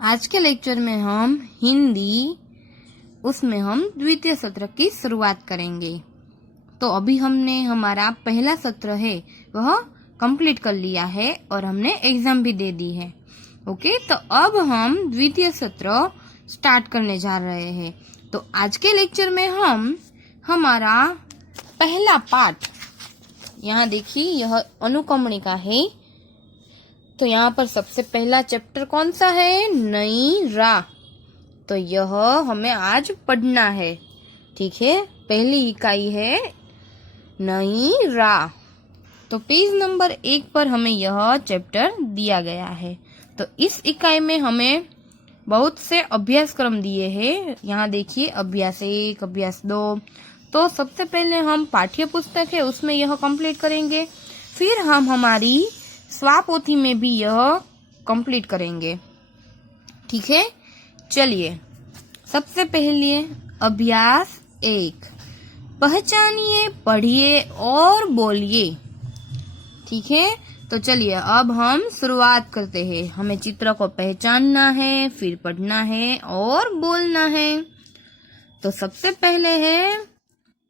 आज के लेक्चर में हम हिंदी उसमें हम द्वितीय सत्र की शुरुआत करेंगे। तो अभी हमने हमारा पहला सत्र है वह कंप्लीट कर लिया है और हमने एग्जाम भी दे दी है। ओके, तो अब हम द्वितीय सत्र स्टार्ट करने जा रहे हैं। तो आज के लेक्चर में हम हमारा पहला पार्ट, यहाँ देखिए यह अनुक्रमणिका है। तो यहाँ पर सबसे पहला चैप्टर कौन सा है? नई राह। तो यह हमें आज पढ़ना है, ठीक है। पहली इकाई है नई राह। तो पेज नंबर 1 पर हमें यह चैप्टर दिया गया है। तो इस इकाई में हमें बहुत से अभ्यास क्रम दिए हैं। यहाँ देखिए अभ्यास 1, अभ्यास 2। तो सबसे पहले हम पाठ्य पुस्तक है उसमें यह कंप्लीट करेंगे, फिर हम हमारी स्वापोथी में भी यह कंप्लीट करेंगे, ठीक है। चलिए सबसे पहले अभ्यास 1, पहचानिए, पढ़िए और बोलिए, ठीक है। तो चलिए अब हम शुरुआत करते हैं। हमें चित्र को पहचानना है, फिर पढ़ना है और बोलना है। तो सबसे पहले है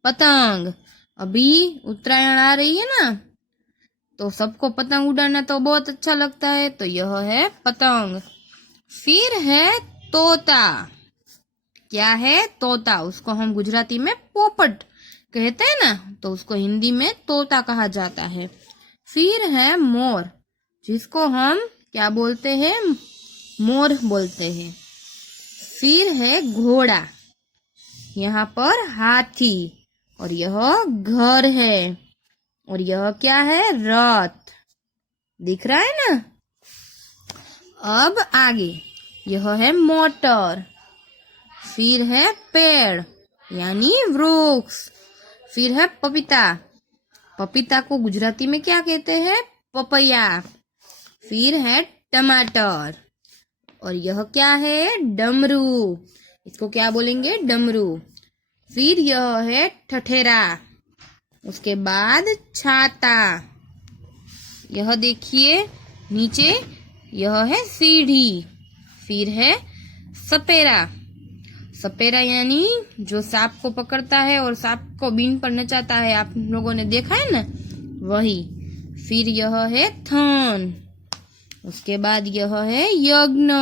पतंग। अभी उत्तरायण आ रही है ना, तो सबको पतंग उड़ाना तो बहुत अच्छा लगता है, तो यह है पतंग। फिर है तोता। क्या है? तोता। उसको हम गुजराती में पोपट कहते हैं ना, तो उसको हिंदी में तोता कहा जाता है। फिर है मोर, जिसको हम क्या बोलते हैं? मोर बोलते हैं। फिर है घोड़ा, यहाँ पर हाथी, और यह घर है, और यह क्या है? रथ। दिख रहा है ना। अब आगे यह है मोटर। फिर है पेड़ यानी वृक्ष। फिर है पपीता। पपीता को गुजराती में क्या कहते हैं? पपैया। फिर है टमाटर, और यह क्या है? डमरू। इसको क्या बोलेंगे? डमरू। फिर यह है ठठेरा। उसके बाद छाता। यह देखिए नीचे यह है सीढ़ी। फिर है सपेरा। सपेरा यानी जो सांप को पकड़ता है और सांप को बीन पर नचाता है, आप लोगों ने देखा है ना, वही। फिर यह है थन। उसके बाद यह है यज्ञ।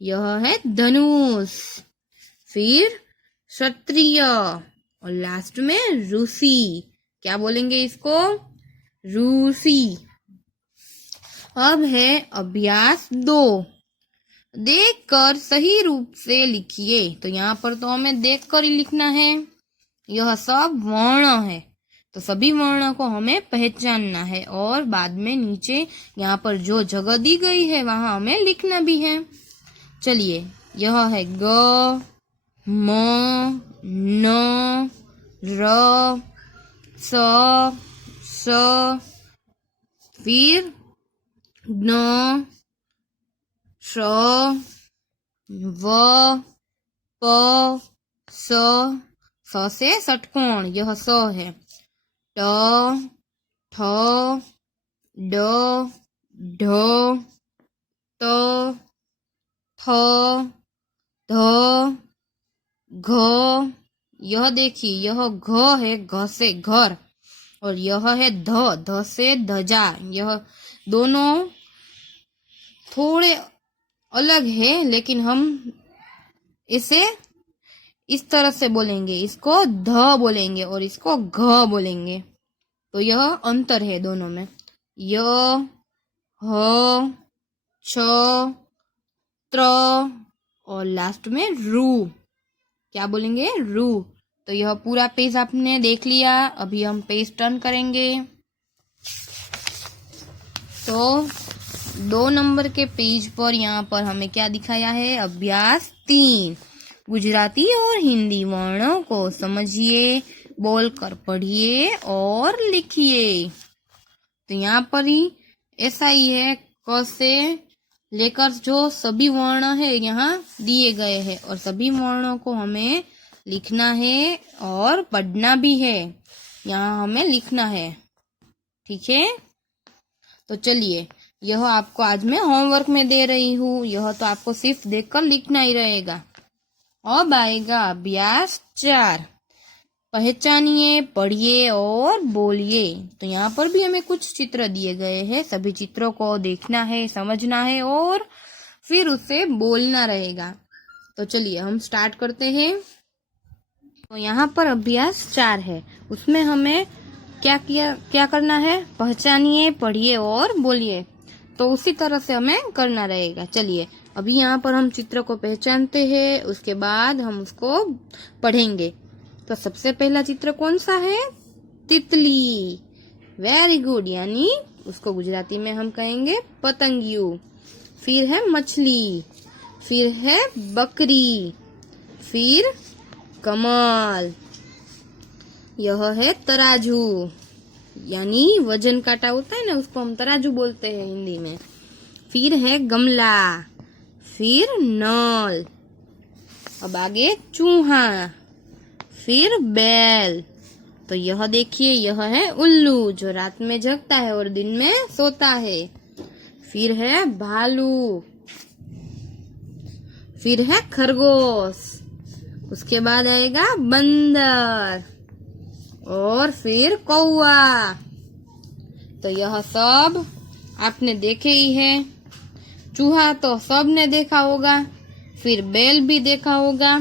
यह है धनुष। फिर क्षत्रिय, और लास्ट में ऋषि। क्या बोलेंगे इसको? ऋषि। अब है अभ्यास 2, देखकर सही रूप से लिखिए। तो यहाँ पर तो हमें देखकर ही लिखना है। यह सब वर्ण है, तो सभी वर्णों को हमें पहचानना है, और बाद में नीचे यहाँ पर जो जगह दी गई है वहां हमें लिखना भी है। चलिए यह है ग, म, न, र, स, फिर ज्ञ, श, व, प, स से षटकोण, यह स है। ट, ठ, ड, ढ, त, थ, ध, घ। यह देखिए यह घ है, घ से घर, और यह है ध, ध से ध्वजा। यह दोनों थोड़े अलग है, लेकिन हम इसे इस तरह से बोलेंगे, इसको ध बोलेंगे और इसको घ बोलेंगे। तो यह अंतर है दोनों में। य, ह, छ, त्र, और लास्ट में रू। क्या बोलेंगे? रू। तो यह पूरा पेज आपने देख लिया। अभी हम पेज टर्न करेंगे। तो 2 नंबर के पेज पर यहाँ पर हमें क्या दिखाया है? अभ्यास 3, गुजराती और हिंदी वर्णों को समझिए, बोलकर पढ़िए और लिखिए। तो यहाँ पर ही ऐसा ही है, क से लेकर जो सभी वर्ण है यहाँ दिए गए हैं, और सभी वर्णों को हमें लिखना है और पढ़ना भी है। यहाँ हमें लिखना है, ठीक है। तो चलिए यह आपको आज मैं होमवर्क में दे रही हूँ। यह तो आपको सिर्फ देखकर लिखना ही रहेगा। अब आएगा अभ्यास 4। पहचानिए, पढ़िए और बोलिए। तो यहाँ पर भी हमें कुछ चित्र दिए गए हैं। सभी चित्रों को देखना है, समझना है और फिर उसे बोलना रहेगा। तो चलिए हम स्टार्ट करते हैं। तो यहाँ पर अभ्यास 4 है। उसमें हमें क्या करना है? पहचानिए, पढ़िए और बोलिए। तो उसी तरह से हमें करना रहेगा। चलिए अभी यहाँ पर हम चित्र को पहचानते हैं, उसके बाद हम उसको पढ़ेंगे। तो सबसे पहला चित्र कौन सा है? तितली। वेरी गुड, यानी उसको गुजराती में हम कहेंगे पतंगियो। फिर है मछली, फिर है बकरी, फिर कमल, यह है तराजू, यानी वजन काटा होता है ना, उसको हम तराजू बोलते हैं हिंदी में। फिर है गमला, फिर नल, अब आगे चूहा, फिर बैल। तो यह देखिए, यह है उल्लू जो रात में जगता है और दिन में सोता है। फिर है भालू, फिर है खरगोश, उसके बाद आएगा बंदर और फिर कौवा। तो यह सब आपने देखे ही है। चूहा तो सबने देखा होगा, फिर बैल भी देखा होगा।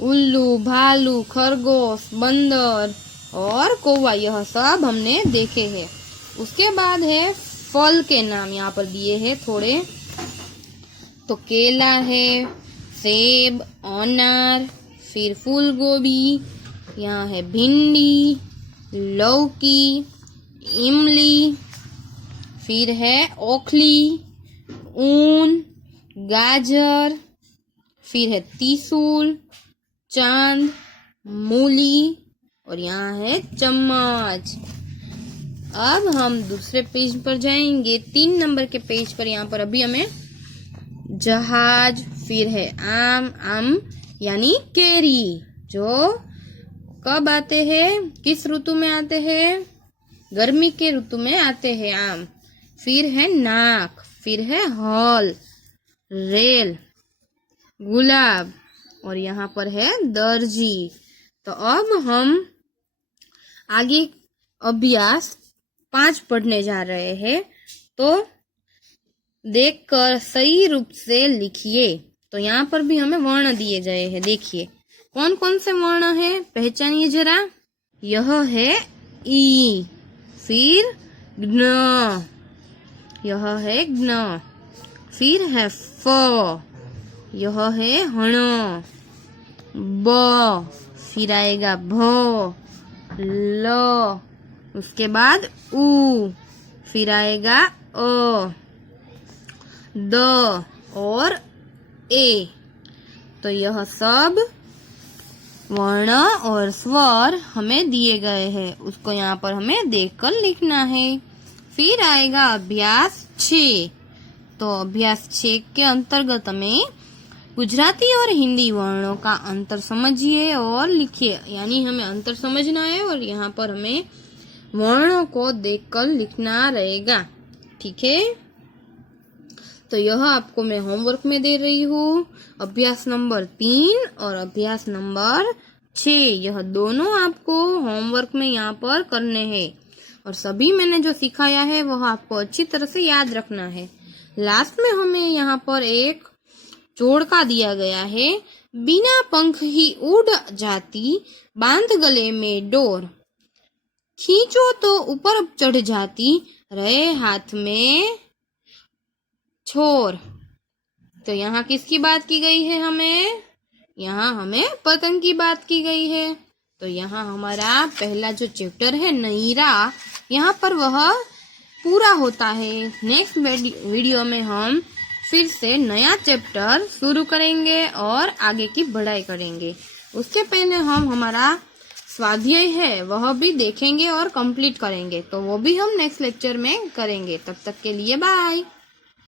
उल्लू, भालू, खरगोश, बंदर और कौवा, यह सब हमने देखे हैं। उसके बाद है फल के नाम यहाँ पर दिए हैं थोड़े। तो केला है, सेब, अनार, फिर फूल गोभी, यहाँ है भिंडी, लौकी, इमली, फिर है ओखली, ऊन, गाजर, फिर है त्रिशूल, चांद, मूली और यहाँ है चम्मच। अब हम दूसरे पेज पर जाएंगे, 3 नंबर के पेज पर। यहाँ पर अभी हमें जहाज, फिर है आम यानी केरी, जो कब आते हैं, किस ऋतु में आते हैं? गर्मी के ऋतु में आते हैं आम। फिर है नाक, फिर है हॉल, रेल, गुलाब और यहाँ पर है दर्जी। तो अब हम आगे अभ्यास 5 पढ़ने जा रहे हैं। तो देखकर सही रूप से लिखिए। तो यहाँ पर भी हमें वर्ण दिए गए हैं। देखिए कौन कौन से वर्ण है, पहचानिए जरा। यह है ई, फिर ज्ञ, यह है ज्ञ, फिर है फ, यह है हण, ब, फिर आएगा भ, ल, उसके बाद उ, फिर आएगा अ, द और ए। तो यह सब वर्ण और स्वर हमें दिए गए हैं, उसको यहाँ पर हमें देखकर लिखना है। फिर आएगा अभ्यास 6। तो अभ्यास 6 के अंतर्गत हमें गुजराती और हिंदी वर्णों का अंतर समझिए और लिखिए। यानी हमें अंतर समझना है और यहाँ पर हमें वर्णों को देखकर लिखना रहेगा। ठीक है, तो यह आपको मैं होमवर्क में दे रही हूँ। अभ्यास नंबर 3 और अभ्यास नंबर 6, यह दोनों आपको होमवर्क में यहाँ पर करने हैं। और सभी मैंने जो सिखाया है वह आपको अच्छी तरह से याद रखना है। लास्ट में हमें यहाँ पर एक जोड़का दिया गया है। बिना पंख ही उड़ जाती, बांध गले में डोर, खींचो तो ऊपर चढ़ जाती, रहे हाथ में छोर। तो यहाँ किसकी बात की गई है? यहाँ हमें पतंग की बात की गई है। तो यहाँ हमारा पहला जो चैप्टर है नईरा, यहाँ पर वह पूरा होता है। नेक्स्ट वीडियो में हम फिर से नया चैप्टर शुरू करेंगे और आगे की पढ़ाई करेंगे। उसके पहले हम हमारा स्वाध्याय है वह भी देखेंगे और कंप्लीट करेंगे। तो वो भी हम नेक्स्ट लेक्चर में करेंगे। तब तक के लिए बाय।